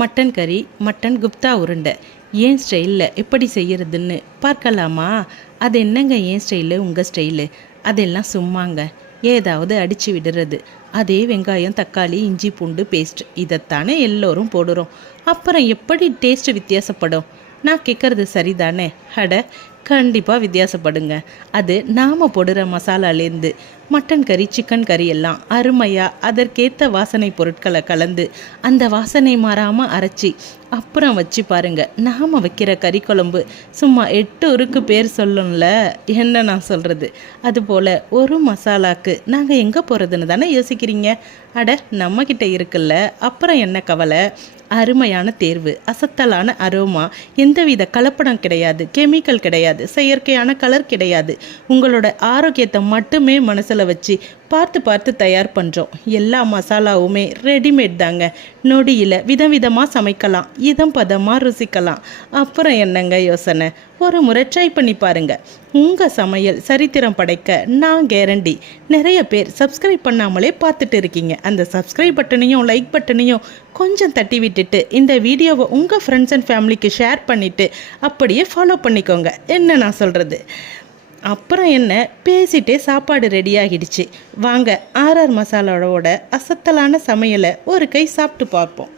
Mutton கறி, mutton Gupta உருண்டை ஏன் ஸ்டைலில் எப்படி செய்கிறதுன்னு பார்க்கலாமா? அது என்னங்க ஏன் ஸ்டைலு, உங்கள் ஸ்டைலு? அதெல்லாம் சும்மாங்க, ஏதாவது அடித்து விடுறது. அதே வெங்காயம், தக்காளி, இஞ்சி பூண்டு பேஸ்ட் இதைத்தானே எல்லோரும் போடுறோம். அப்புறம் எப்படி டேஸ்ட்டு வித்தியாசப்படும்? நான் கேட்குறது சரிதானே? அட கண்டிப்பாக வித்தியாசப்படுங்க. அது நாம் போடுற மசாலாலேருந்து மட்டன் கறி, சிக்கன் கறி எல்லாம் அருமையாக அதற்கேற்ற வாசனை பொருட்களை கலந்து அந்த வாசனை மாறாமல் அரைச்சி அப்புறம் வச்சு பாருங்கள். நாம் வைக்கிற கறி குழம்பு சும்மா 8 உருக்கு பேர் சொல்லணும்ல, என்ன நான் சொல்கிறது. அதுபோல் ஒரு மசாலாக்கு நாங்கள் எங்கே போகிறதுன்னு தானே யோசிக்கிறீங்க. அட நம்மக்கிட்ட இருக்குல்ல, அப்புறம் என்ன கவலை. அருமையான தேர்வு, அசத்தலான அரோமா, எந்தவித கலப்படம் கிடையாது, கெமிக்கல் கிடையாது, செயற்கையான கலர் கிடையாது. உங்களோட ஆரோக்கியத்தை மட்டுமே மனசில் வச்சு பார்த்து பார்த்து தயார் பண்ணுறோம். எல்லா மசாலாவுமே ரெடிமேட் தாங்க. நொடியில் விதவிதமாக சமைக்கலாம், இதம் பதமாக ருசிக்கலாம். அப்புறம் என்னங்க யோசனை? ஒரு முறை ட்ரை பண்ணி பாருங்கள். உங்கள் சமையல் சரித்திரம் படைக்க நான் கேரண்டி. நிறைய பேர் சப்ஸ்கிரைப் பண்ணாமலே பார்த்துட்டு இருக்கீங்க. அந்த சப்ஸ்கிரைப் பட்டனையும் லைக் பட்டனையும் கொஞ்சம் தட்டி விட்டுட்டு இந்த வீடியோவை உங்கள் ஃப்ரெண்ட்ஸ் அண்ட் ஃபேமிலிக்கு ஷேர் பண்ணிவிட்டு அப்படியே ஃபாலோ பண்ணிக்கோங்க. என்ன நான் சொல்கிறது? அப்புறம் என்ன, பேசிட்டே சாப்பாடு ரெடி ஆகிடுச்சு. வாங்க, ஆர்ஆர் மசாலாவோட அசத்தலான சமையலை ஒரு கை சாப்பிட்டு பார்ப்போம்.